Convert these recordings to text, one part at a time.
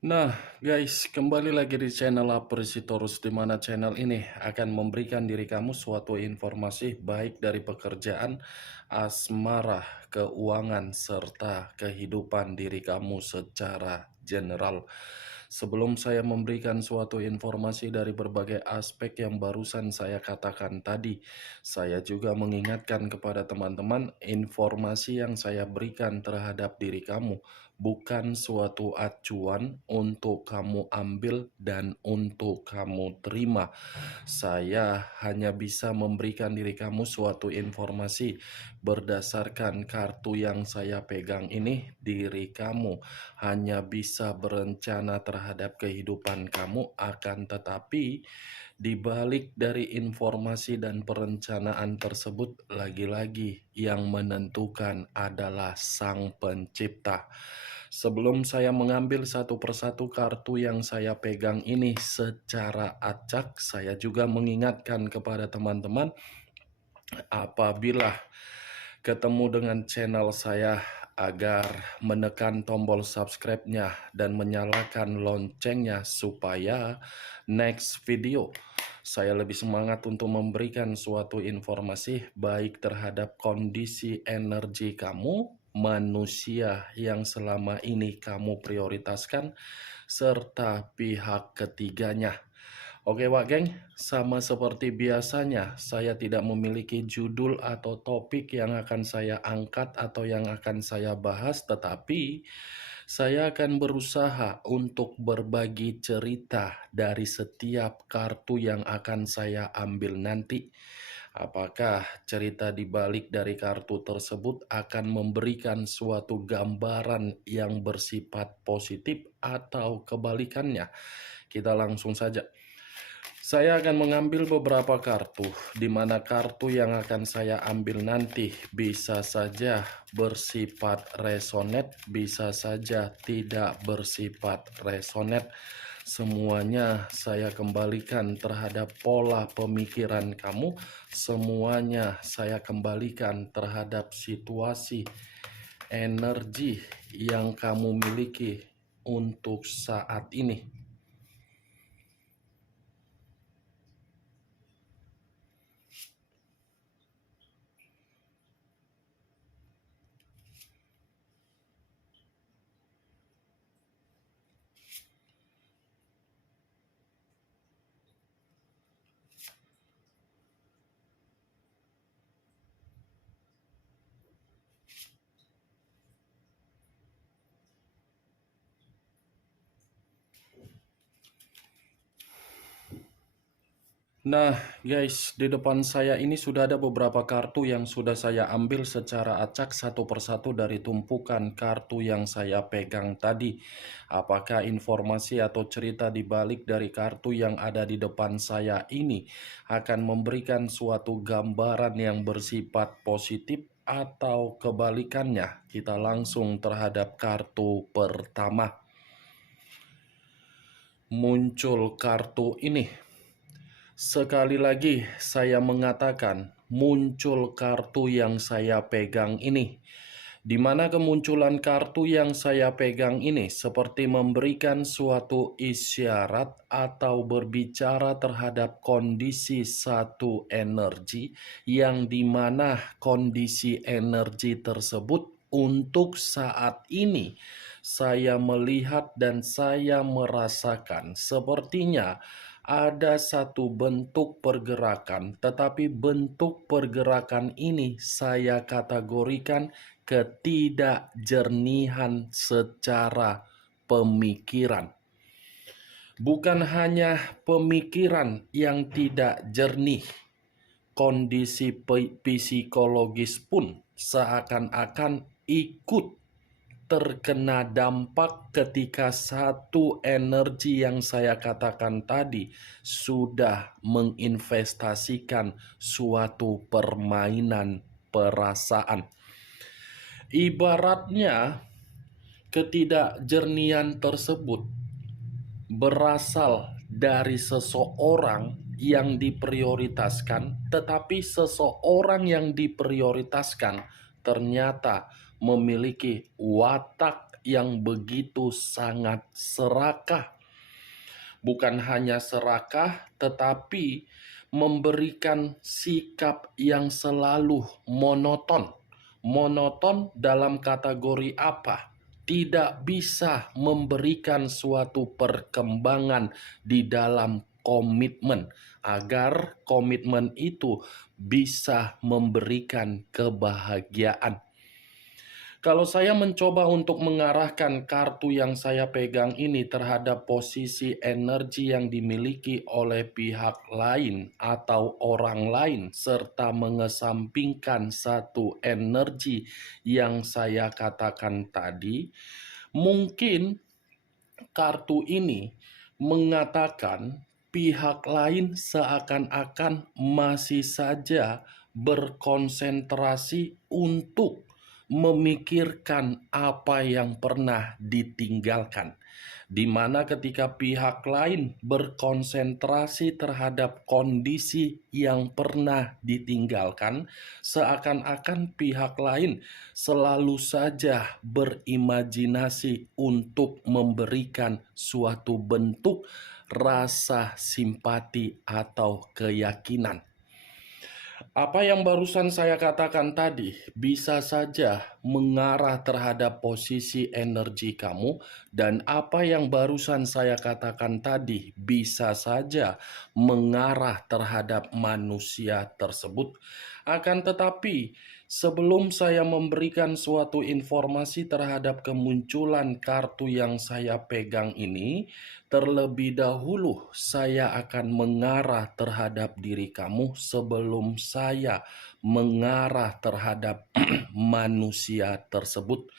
Nah, guys, kembali lagi di channel Apresitorus, di mana channel ini akan memberikan diri kamu suatu informasi baik dari pekerjaan, asmara, keuangan, serta kehidupan diri kamu secara general. Sebelum saya memberikan suatu informasi dari berbagai aspek yang barusan saya katakan tadi, saya juga mengingatkan kepada teman-teman informasi yang saya berikan terhadap diri kamu bukan suatu acuan untuk kamu ambil dan untuk kamu terima. Saya hanya bisa memberikan diri kamu suatu informasi berdasarkan kartu yang saya pegang ini. Diri kamu hanya bisa berencana terhadap kehidupan kamu, akan tetapi di balik dari informasi dan perencanaan tersebut, lagi-lagi yang menentukan adalah Sang Pencipta. Sebelum saya mengambil satu persatu kartu yang saya pegang ini secara acak, saya juga mengingatkan kepada teman-teman apabila ketemu dengan channel saya agar menekan tombol subscribe-nya dan menyalakan loncengnya supaya next video saya lebih semangat untuk memberikan suatu informasi baik terhadap kondisi energi kamu, manusia yang selama ini kamu prioritaskan, serta pihak ketiganya. Oke Wak Geng, sama seperti biasanya saya tidak memiliki judul atau topik yang akan saya angkat atau yang akan saya bahas, tetapi saya akan berusaha untuk berbagi cerita dari setiap kartu yang akan saya ambil nanti. Apakah cerita di balik dari kartu tersebut akan memberikan suatu gambaran yang bersifat positif atau kebalikannya? Kita langsung saja. Saya akan mengambil beberapa kartu, di mana kartu yang akan saya ambil nanti bisa saja bersifat resonate, bisa saja tidak bersifat resonate. Semuanya saya kembalikan terhadap pola pemikiran kamu, semuanya saya kembalikan terhadap situasi energi yang kamu miliki untuk saat ini. Nah guys, di depan saya ini sudah ada beberapa kartu yang sudah saya ambil secara acak satu persatu dari tumpukan kartu yang saya pegang tadi. Apakah informasi atau cerita di balik dari kartu yang ada di depan saya ini akan memberikan suatu gambaran yang bersifat positif atau kebalikannya? Kita langsung terhadap kartu pertama. Muncul kartu ini. Sekali lagi saya mengatakan muncul kartu yang saya pegang ini, di mana kemunculan kartu yang saya pegang ini seperti memberikan suatu isyarat atau berbicara terhadap kondisi satu energi yang dimana kondisi energi tersebut untuk saat ini saya melihat dan saya merasakan sepertinya ada satu bentuk pergerakan, tetapi bentuk pergerakan ini saya kategorikan ketidakjernihan secara pemikiran. Bukan hanya pemikiran yang tidak jernih, kondisi psikologis pun seakan-akan ikut terkena dampak ketika satu energi yang saya katakan tadi sudah menginvestasikan suatu permainan perasaan. Ibaratnya ketidakjernihan tersebut berasal dari seseorang yang diprioritaskan, tetapi seseorang yang diprioritaskan ternyata memiliki watak yang begitu sangat serakah. Bukan hanya serakah, tetapi memberikan sikap yang selalu monoton. Monoton dalam kategori apa? Tidak bisa memberikan suatu perkembangan di dalam komitmen, agar komitmen itu bisa memberikan kebahagiaan. Kalau saya mencoba untuk mengarahkan kartu yang saya pegang ini terhadap posisi energi yang dimiliki oleh pihak lain atau orang lain, serta mengesampingkan satu energi yang saya katakan tadi, mungkin kartu ini mengatakan pihak lain seakan-akan masih saja berkonsentrasi untuk memikirkan apa yang pernah ditinggalkan, di mana ketika pihak lain berkonsentrasi terhadap kondisi yang pernah ditinggalkan, seakan-akan pihak lain selalu saja berimajinasi untuk memberikan suatu bentuk rasa simpati atau keyakinan. Apa yang barusan saya katakan tadi bisa saja mengarah terhadap posisi energi kamu, dan apa yang barusan saya katakan tadi bisa saja mengarah terhadap manusia tersebut. Akan tetapi, sebelum saya memberikan suatu informasi terhadap kemunculan kartu yang saya pegang ini, terlebih dahulu saya akan mengarah terhadap diri kamu sebelum saya mengarah terhadap manusia tersebut.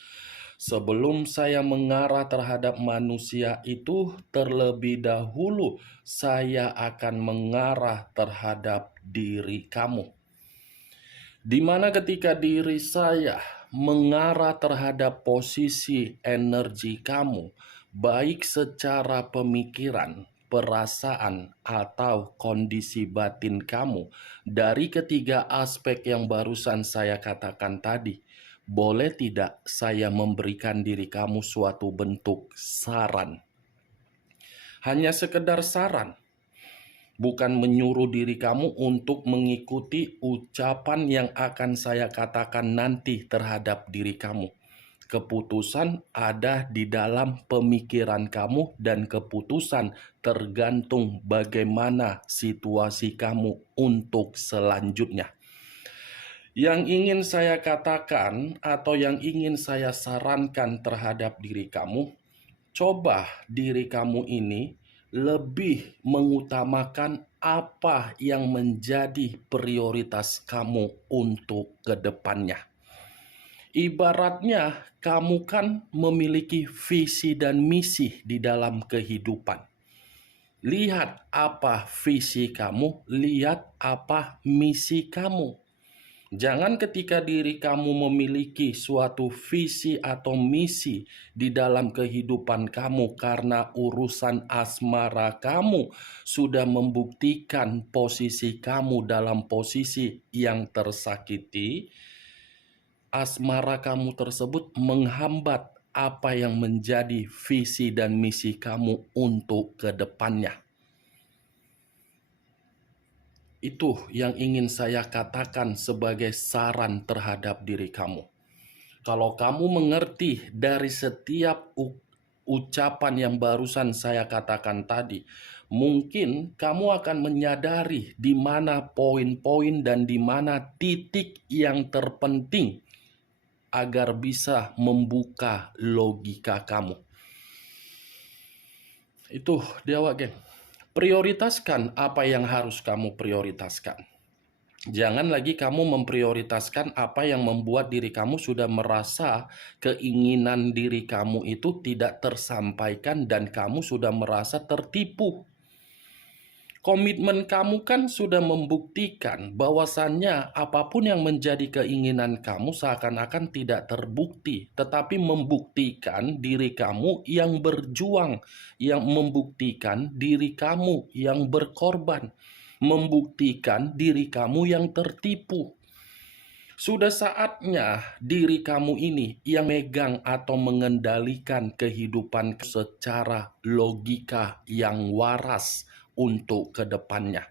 Sebelum saya mengarah terhadap manusia itu, terlebih dahulu saya akan mengarah terhadap diri kamu. Di mana ketika diri saya mengarah terhadap posisi energi kamu, baik secara pemikiran, perasaan, atau kondisi batin kamu, dari ketiga aspek yang barusan saya katakan tadi, boleh tidak saya memberikan diri kamu suatu bentuk saran? Hanya sekedar saran, bukan menyuruh diri kamu untuk mengikuti ucapan yang akan saya katakan nanti terhadap diri kamu. Keputusan ada di dalam pemikiran kamu, dan keputusan tergantung bagaimana situasi kamu untuk selanjutnya. Yang ingin saya katakan atau yang ingin saya sarankan terhadap diri kamu, coba diri kamu ini lebih mengutamakan apa yang menjadi prioritas kamu untuk kedepannya. Ibaratnya kamu kan memiliki visi dan misi di dalam kehidupan. Lihat apa visi kamu, lihat apa misi kamu. Jangan ketika diri kamu memiliki suatu visi atau misi di dalam kehidupan kamu karena urusan asmara kamu sudah membuktikan posisi kamu dalam posisi yang tersakiti, asmara kamu tersebut menghambat apa yang menjadi visi dan misi kamu untuk kedepannya. Itu yang ingin saya katakan sebagai saran terhadap diri kamu. Kalau kamu mengerti dari setiap ucapan yang barusan saya katakan tadi, mungkin kamu akan menyadari di mana poin-poin dan di mana titik yang terpenting agar bisa membuka logika kamu. Itu dia, geng. Prioritaskan apa yang harus kamu prioritaskan. Jangan lagi kamu memprioritaskan apa yang membuat diri kamu sudah merasa keinginan diri kamu itu tidak tersampaikan dan kamu sudah merasa tertipu. Komitmen kamu kan sudah membuktikan bahwasannya apapun yang menjadi keinginan kamu seakan-akan tidak terbukti, tetapi membuktikan diri kamu yang berjuang, yang membuktikan diri kamu yang berkorban, membuktikan diri kamu yang tertipu. Sudah saatnya diri kamu ini yang megang atau mengendalikan kehidupan secara logika yang waras untuk kedepannya.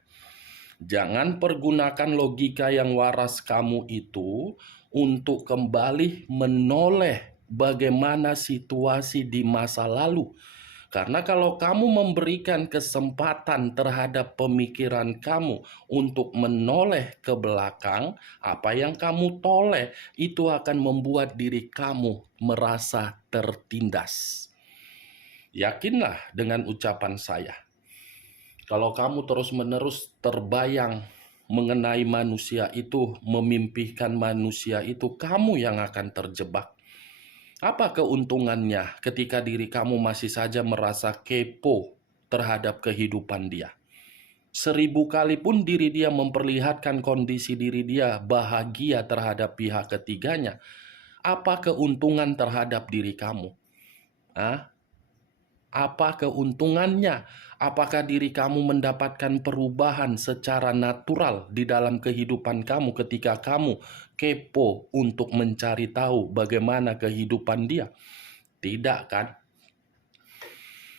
Jangan pergunakan logika yang waras kamu itu untuk kembali menoleh bagaimana situasi di masa lalu. Karena kalau kamu memberikan kesempatan terhadap pemikiran kamu untuk menoleh ke belakang, apa yang kamu toleh itu akan membuat diri kamu merasa tertindas. Yakinlah dengan ucapan saya. Kalau kamu terus-menerus terbayang mengenai manusia itu, memimpikan manusia itu, kamu yang akan terjebak. Apa keuntungannya ketika diri kamu masih saja merasa kepo terhadap kehidupan dia? 1000 kali pun diri dia memperlihatkan kondisi diri dia bahagia terhadap pihak ketiganya. Apa keuntungan terhadap diri kamu? Ah, apa keuntungannya? Apakah diri kamu mendapatkan perubahan secara natural di dalam kehidupan kamu ketika kamu kepo untuk mencari tahu bagaimana kehidupan dia? Tidak kan?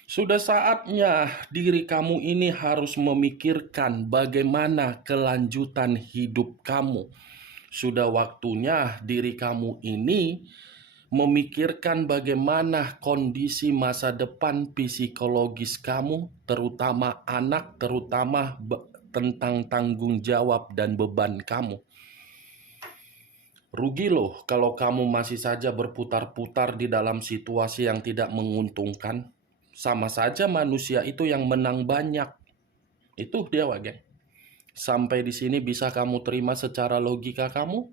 Sudah saatnya diri kamu ini harus memikirkan bagaimana kelanjutan hidup kamu. Sudah waktunya diri kamu ini memikirkan bagaimana kondisi masa depan psikologis kamu, terutama anak, terutama tentang tanggung jawab dan beban kamu. Rugi loh kalau kamu masih saja berputar-putar di dalam situasi yang tidak menguntungkan. Sama saja manusia itu yang menang banyak. Itu dia, Wagen. Sampai di sini bisa kamu terima secara logika kamu?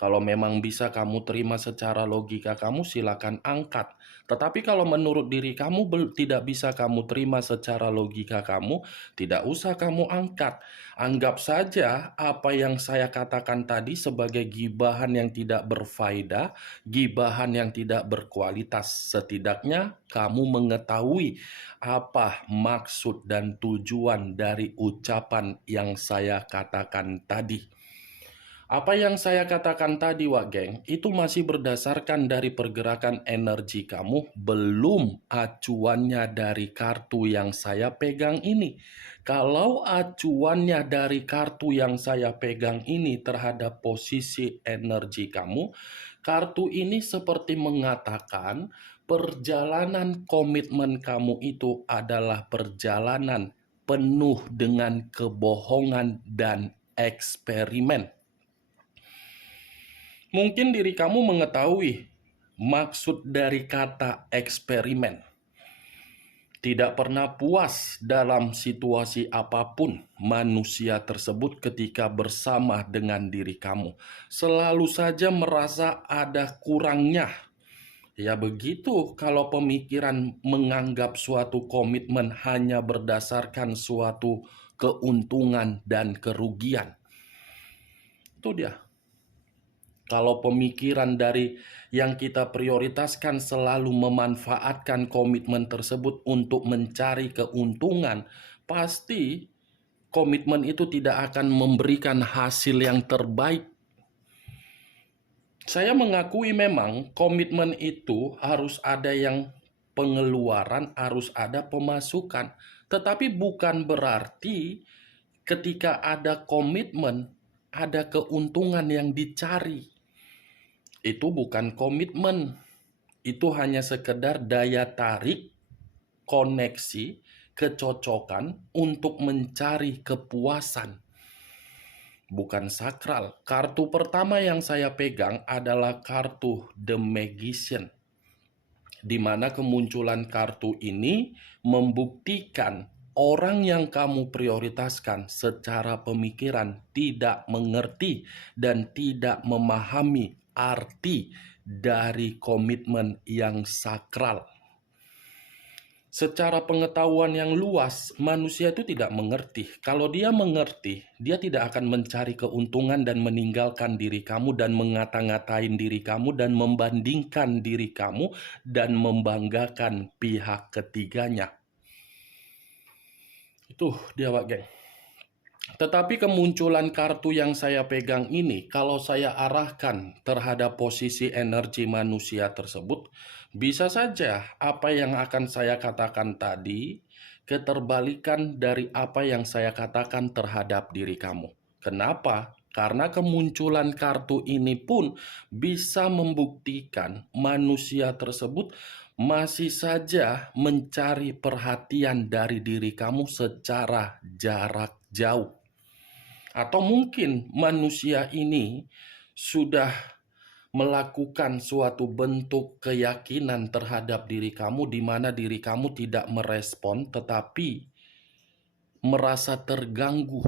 Kalau memang bisa kamu terima secara logika kamu, silakan angkat. Tetapi kalau menurut diri kamu tidak bisa kamu terima secara logika kamu, tidak usah kamu angkat. Anggap saja apa yang saya katakan tadi sebagai gibahan yang tidak berfaedah, gibahan yang tidak berkualitas. Setidaknya kamu mengetahui apa maksud dan tujuan dari ucapan yang saya katakan tadi. Apa yang saya katakan tadi, Wak Geng, itu masih berdasarkan dari pergerakan energi kamu, belum acuannya dari kartu yang saya pegang ini. Kalau acuannya dari kartu yang saya pegang ini terhadap posisi energi kamu, kartu ini seperti mengatakan perjalanan komitmen kamu itu adalah perjalanan penuh dengan kebohongan dan eksperimen. Mungkin diri kamu mengetahui maksud dari kata eksperimen. Tidak pernah puas dalam situasi apapun manusia tersebut ketika bersama dengan diri kamu. Selalu saja merasa ada kurangnya. Ya begitu kalau pemikiran menganggap suatu komitmen hanya berdasarkan suatu keuntungan dan kerugian. Itu dia. Kalau pemikiran dari yang kita prioritaskan selalu memanfaatkan komitmen tersebut untuk mencari keuntungan, pasti komitmen itu tidak akan memberikan hasil yang terbaik. Saya mengakui memang komitmen itu harus ada yang pengeluaran, harus ada pemasukan. Tetapi bukan berarti ketika ada komitmen, ada keuntungan yang dicari. Itu bukan komitmen, itu hanya sekedar daya tarik, koneksi, kecocokan untuk mencari kepuasan. Bukan sakral. Kartu pertama yang saya pegang adalah kartu The Magician, di mana kemunculan kartu ini membuktikan orang yang kamu prioritaskan secara pemikiran tidak mengerti dan tidak memahami arti dari komitmen yang sakral. Secara pengetahuan yang luas, manusia itu tidak mengerti. Kalau dia mengerti, dia tidak akan mencari keuntungan dan meninggalkan diri kamu dan mengata-ngatain diri kamu dan membandingkan diri kamu dan membanggakan pihak ketiganya. Itu dia, Wak Geng. Tetapi kemunculan kartu yang saya pegang ini, kalau saya arahkan terhadap posisi energi manusia tersebut, bisa saja apa yang akan saya katakan tadi keterbalikan dari apa yang saya katakan terhadap diri kamu. Kenapa? Karena kemunculan kartu ini pun bisa membuktikan manusia tersebut masih saja mencari perhatian dari diri kamu secara jarak jauh. Atau mungkin manusia ini sudah melakukan suatu bentuk keyakinan terhadap diri kamu di mana diri kamu tidak merespon tetapi merasa terganggu.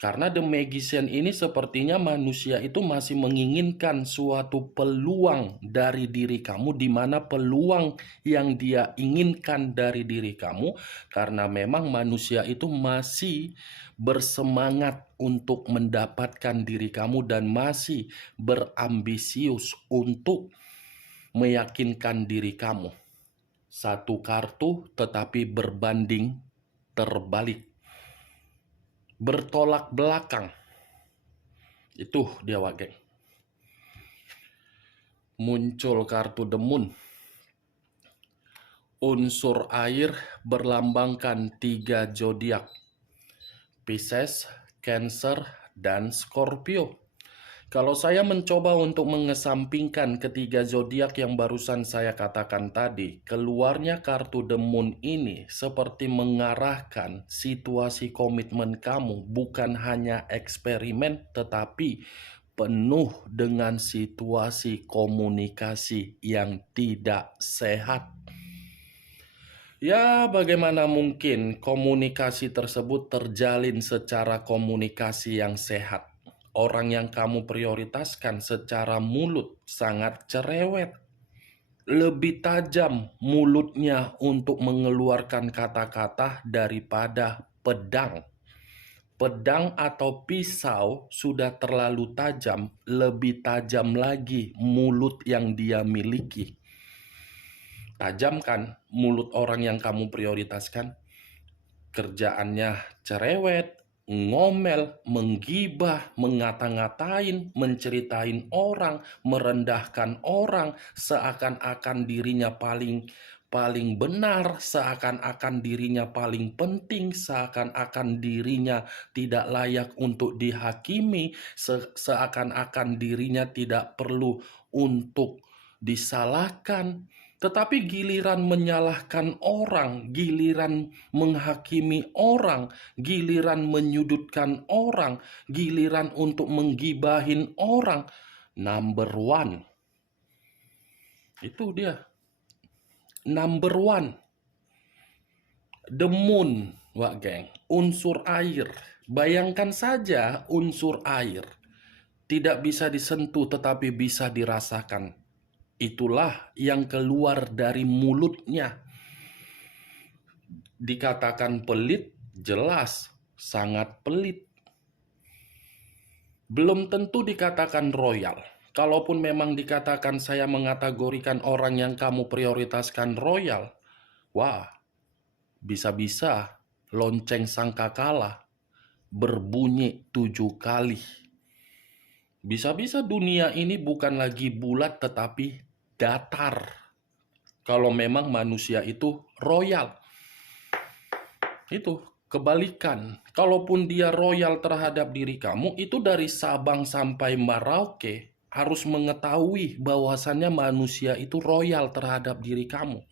Karena The Magician ini sepertinya manusia itu masih menginginkan suatu peluang dari diri kamu, di mana peluang yang dia inginkan dari diri kamu, karena memang manusia itu masih bersemangat untuk mendapatkan diri kamu dan masih berambisius untuk meyakinkan diri kamu. Satu kartu tetapi berbanding terbalik. Bertolak belakang. Itu dia Wak Geng. Muncul kartu The Moon. Unsur air berlambangkan 3 zodiak. Pisces, Cancer, dan Scorpio. Kalau saya mencoba untuk mengesampingkan ketiga zodiak yang barusan saya katakan tadi, keluarnya kartu The Moon ini seperti mengarahkan situasi komitmen kamu bukan hanya eksperimen tetapi penuh dengan situasi komunikasi yang tidak sehat. Ya, bagaimana mungkin komunikasi tersebut terjalin secara komunikasi yang sehat? Orang yang kamu prioritaskan secara mulut sangat cerewet. Lebih tajam mulutnya untuk mengeluarkan kata-kata daripada pedang. Pedang atau pisau sudah terlalu tajam, lebih tajam lagi mulut yang dia miliki. Tajam kan mulut orang yang kamu prioritaskan? Kerjaannya cerewet, ngomel, menggibah, mengata-ngatain, menceritain orang, merendahkan orang, seakan-akan dirinya paling benar, seakan-akan dirinya paling penting, seakan-akan dirinya tidak layak untuk dihakimi, seakan-akan dirinya tidak perlu untuk disalahkan. Tetapi giliran menyalahkan orang, giliran menghakimi orang, giliran menyudutkan orang, giliran untuk menggibahin orang, number one. Itu dia. Number one. The Moon, Wak Geng. Unsur air. Bayangkan saja unsur air. Tidak bisa disentuh tetapi bisa dirasakan. Itulah yang keluar dari mulutnya. Dikatakan pelit, jelas sangat pelit. Belum tentu dikatakan royal. Kalaupun memang dikatakan saya mengategorikan orang yang kamu prioritaskan royal, wah, bisa-bisa lonceng sangkakala berbunyi 7 kali. Bisa-bisa dunia ini bukan lagi bulat tetapi datar. Kalau memang manusia itu royal. Itu kebalikan. Kalaupun dia royal terhadap diri kamu, itu dari Sabang sampai Merauke harus mengetahui bahwasannya manusia itu royal terhadap diri kamu.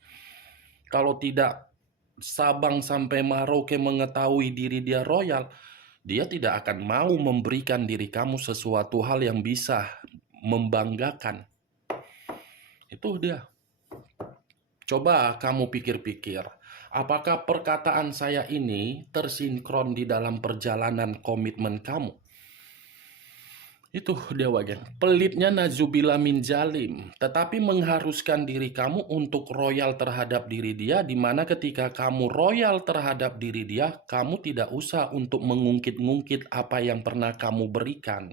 Kalau tidak Sabang sampai Merauke mengetahui diri dia royal, dia tidak akan mau memberikan diri kamu sesuatu hal yang bisa membanggakan. Itu dia. Coba kamu pikir-pikir, apakah perkataan saya ini tersinkron di dalam perjalanan komitmen kamu? Itu dia wagen. Pelitnya Nazubila min jalim, tetapi mengharuskan diri kamu untuk royal terhadap diri dia, di mana ketika kamu royal terhadap diri dia, kamu tidak usah untuk mengungkit-ngungkit apa yang pernah kamu berikan.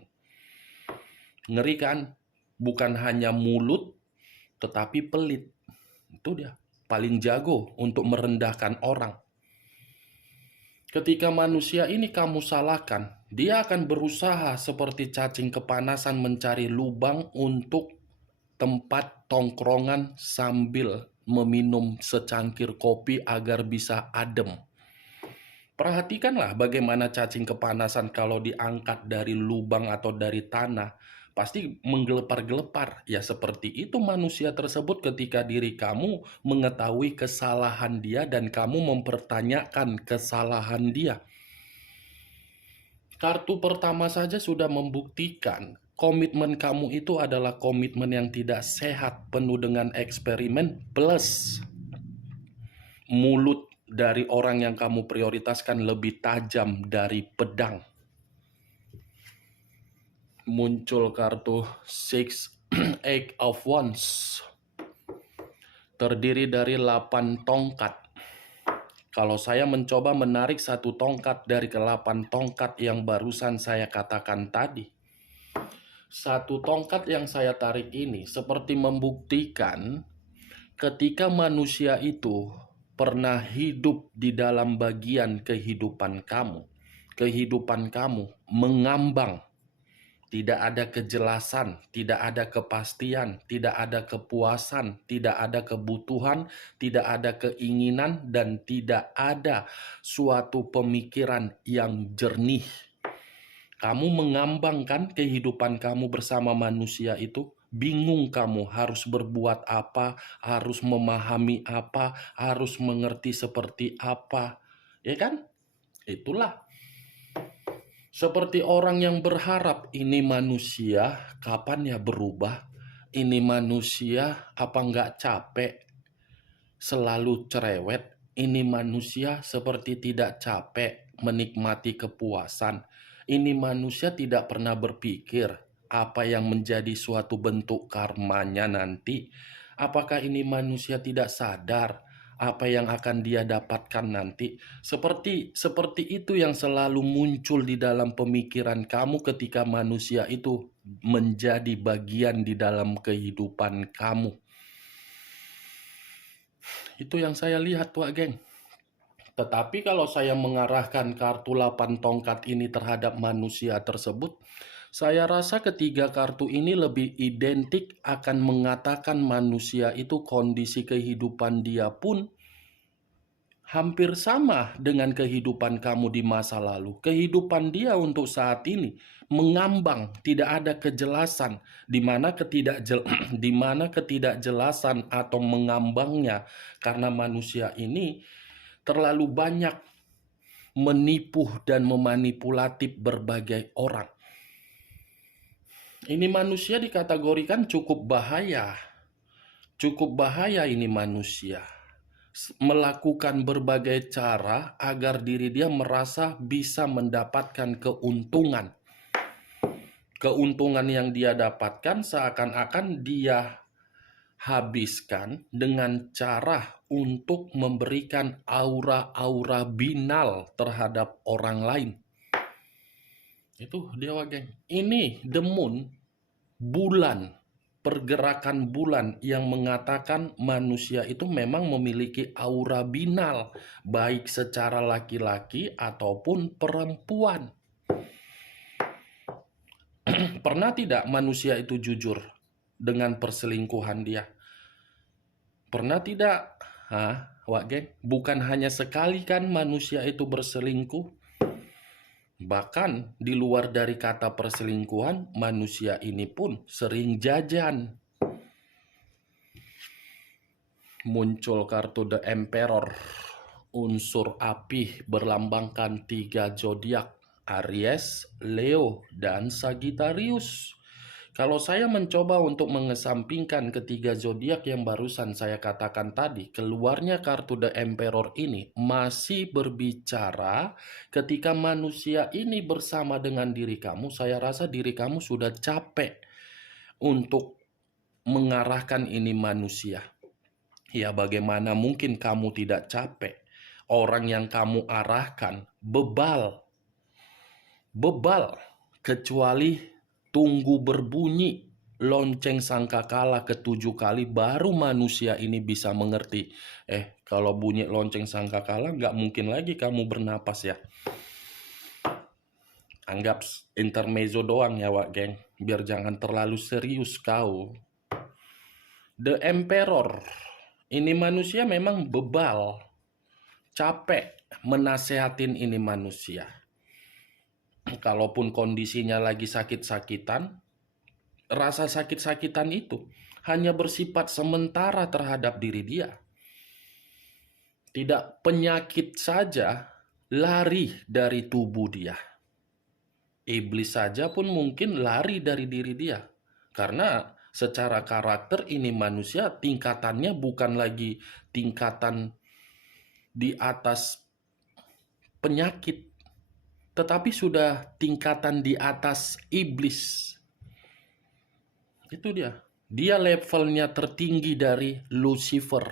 Ngeri kan? Bukan hanya mulut, tetapi pelit. Itu dia, paling jago untuk merendahkan orang. Ketika manusia ini kamu salahkan, dia akan berusaha seperti cacing kepanasan mencari lubang untuk tempat tongkrongan sambil meminum secangkir kopi agar bisa adem. Perhatikanlah bagaimana cacing kepanasan kalau diangkat dari lubang atau dari tanah, pasti menggelepar-gelepar. Ya seperti itu manusia tersebut ketika diri kamu mengetahui kesalahan dia dan kamu mempertanyakan kesalahan dia. Kartu pertama saja sudah membuktikan komitmen kamu itu adalah komitmen yang tidak sehat, penuh dengan eksperimen, plus mulut dari orang yang kamu prioritaskan lebih tajam dari pedang. Muncul kartu Six Eight of Wands, terdiri dari 8 tongkat. Kalau saya mencoba menarik satu tongkat dari ke-8 tongkat yang barusan saya katakan tadi, satu tongkat yang saya tarik ini seperti membuktikan ketika manusia itu pernah hidup di dalam bagian kehidupan kamu mengambang. Tidak ada kejelasan, tidak ada kepastian, tidak ada kepuasan, tidak ada kebutuhan, tidak ada keinginan, dan tidak ada suatu pemikiran yang jernih. Kamu mengambangkan kehidupan kamu bersama manusia itu, bingung kamu harus berbuat apa, harus memahami apa, harus mengerti seperti apa. Ya kan? Itulah. Seperti orang yang berharap ini manusia kapan ya berubah? Ini manusia apa nggak capek? Selalu cerewet. Ini manusia seperti tidak capek menikmati kepuasan. Ini manusia tidak pernah berpikir apa yang menjadi suatu bentuk karmanya nanti. Apakah ini manusia tidak sadar apa yang akan dia dapatkan nanti? Seperti itu yang selalu muncul di dalam pemikiran kamu ketika manusia itu menjadi bagian di dalam kehidupan kamu. Itu yang saya lihat, Wak Geng. Tetapi kalau saya mengarahkan kartu 8 tongkat ini terhadap manusia tersebut, saya rasa ketiga kartu ini lebih identik akan mengatakan manusia itu kondisi kehidupan dia pun hampir sama dengan kehidupan kamu di masa lalu. Kehidupan dia untuk saat ini mengambang, tidak ada kejelasan, di mana ketidakjelasan atau mengambangnya karena manusia ini terlalu banyak menipu dan memanipulatif berbagai orang. Ini manusia dikategorikan cukup bahaya. Cukup bahaya ini manusia. Melakukan berbagai cara agar diri dia merasa bisa mendapatkan keuntungan. Keuntungan yang dia dapatkan seakan-akan dia habiskan dengan cara untuk memberikan aura-aura binal terhadap orang lain. Itu dia, geng. Ini the moon, bulan, pergerakan bulan yang mengatakan manusia itu memang memiliki aura binal, baik secara laki-laki ataupun perempuan. Pernah tidak manusia itu jujur dengan perselingkuhan dia? Pernah tidak? Wak geng, bukan hanya sekali kan manusia itu berselingkuh. Bahkan di luar dari kata perselingkuhan, manusia ini pun sering jajan. Muncul kartu The Emperor, unsur api berlambangkan 3 zodiak, Aries, Leo, dan Sagittarius. Kalau saya mencoba untuk mengesampingkan ketiga zodiak yang barusan saya katakan tadi, keluarnya kartu The Emperor ini masih berbicara ketika manusia ini bersama dengan diri kamu. Saya rasa diri kamu sudah capek untuk mengarahkan ini manusia. Ya, bagaimana mungkin kamu tidak capek? Orang yang kamu arahkan bebal, kecuali tunggu berbunyi. lonceng sangkakala ketujuh kali baru manusia ini bisa mengerti. Kalau bunyi lonceng sangkakala nggak mungkin lagi kamu bernapas ya. Anggap intermezzo doang ya Wak geng, biar jangan terlalu serius kau. The Emperor, ini manusia memang bebal, capek menasehatin ini manusia. Kalaupun kondisinya lagi sakit-sakitan, rasa sakit-sakitan itu hanya bersifat sementara terhadap diri dia. Tidak penyakit saja lari dari tubuh dia. Iblis saja pun mungkin lari dari diri dia. Karena secara karakter ini manusia tingkatannya bukan lagi tingkatan di atas penyakit, tetapi sudah tingkatan di atas iblis. Itu dia. Dia levelnya tertinggi dari Lucifer.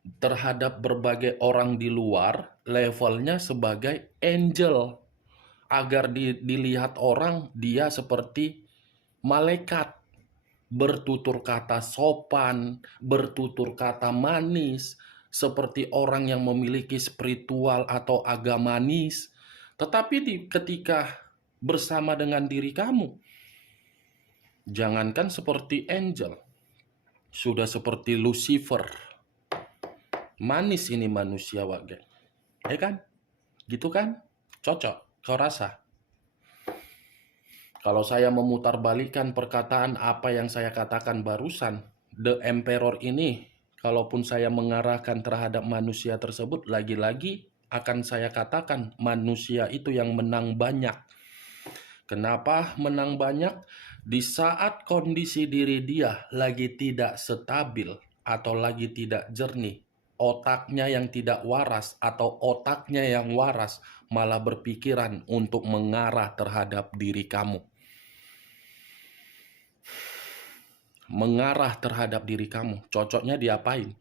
Terhadap berbagai orang di luar, levelnya sebagai angel. Agar dilihat orang, dia seperti malaikat. Bertutur kata sopan, bertutur kata manis, seperti orang yang memiliki spiritual atau agamanis. Tetapi ketika bersama dengan diri kamu, jangankan seperti angel, sudah seperti Lucifer. Manis ini manusia, Wak geng. Ya kan? Gitu kan? Cocok, kau rasa? Kalau saya memutarbalikkan perkataan apa yang saya katakan barusan, The Emperor ini, kalaupun saya mengarahkan terhadap manusia tersebut, lagi-lagi akan saya katakan manusia itu yang menang banyak. Kenapa menang banyak? Di saat kondisi diri dia lagi tidak stabil atau lagi tidak jernih, otaknya yang tidak waras atau otaknya yang waras malah berpikiran untuk mengarah terhadap diri kamu. Mengarah terhadap diri kamu, cocoknya diapain?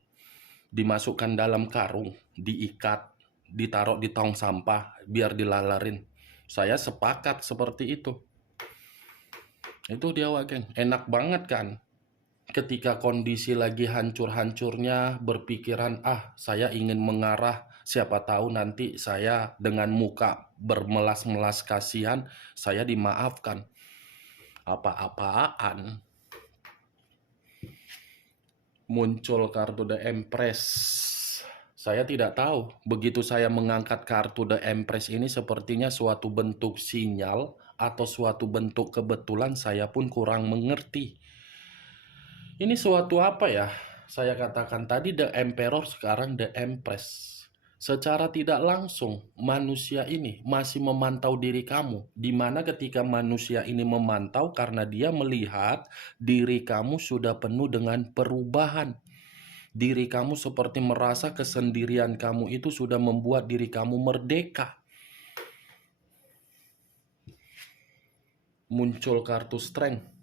Dimasukkan dalam karung, diikat, ditaruh di tong sampah, biar dilalarin. Saya sepakat seperti itu. Itu dia Wak geng, enak banget kan? Ketika kondisi lagi hancur-hancurnya, berpikiran, saya ingin mengarah, siapa tahu nanti saya dengan muka bermelas-melas kasihan, saya dimaafkan. Apa-apaan? Muncul kartu The Empress. Saya tidak tahu, begitu saya mengangkat kartu The Empress ini sepertinya suatu bentuk sinyal atau suatu bentuk kebetulan, saya pun kurang mengerti. Ini suatu apa ya? Saya katakan tadi The Emperor, sekarang The Empress. Secara tidak langsung, manusia ini masih memantau diri kamu. Di mana ketika manusia ini memantau karena dia melihat diri kamu sudah penuh dengan perubahan. Diri kamu seperti merasa kesendirian kamu itu sudah membuat diri kamu merdeka. Muncul kartu Strength.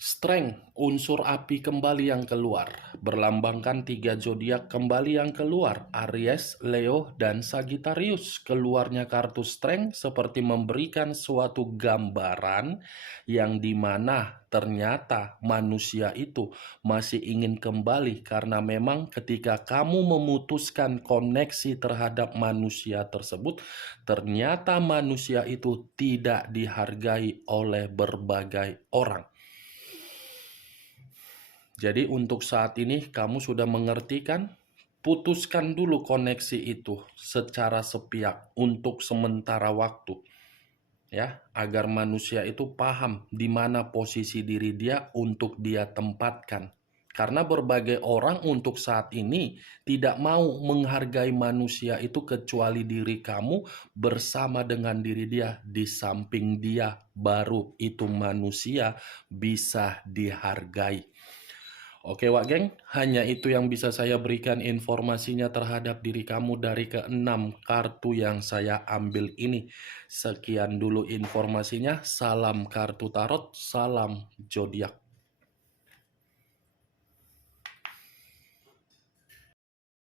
Strength, unsur api kembali yang keluar, berlambangkan 3 zodiak kembali yang keluar, Aries, Leo, dan Sagittarius. Keluarnya kartu Strength seperti memberikan suatu gambaran yang dimana ternyata manusia itu masih ingin kembali, karena memang ketika kamu memutuskan koneksi terhadap manusia tersebut, ternyata manusia itu tidak dihargai oleh berbagai orang. Jadi untuk saat ini kamu sudah mengerti kan? Putuskan dulu koneksi itu secara sepihak untuk sementara waktu. Ya, agar manusia itu paham di mana posisi diri dia untuk dia tempatkan. Karena berbagai orang untuk saat ini tidak mau menghargai manusia itu kecuali diri kamu bersama dengan diri dia. Di samping dia baru itu manusia bisa dihargai. Oke Wak geng, hanya itu yang bisa saya berikan informasinya terhadap diri kamu dari ke-6 kartu yang saya ambil ini. Sekian dulu informasinya, salam kartu tarot, salam zodiak.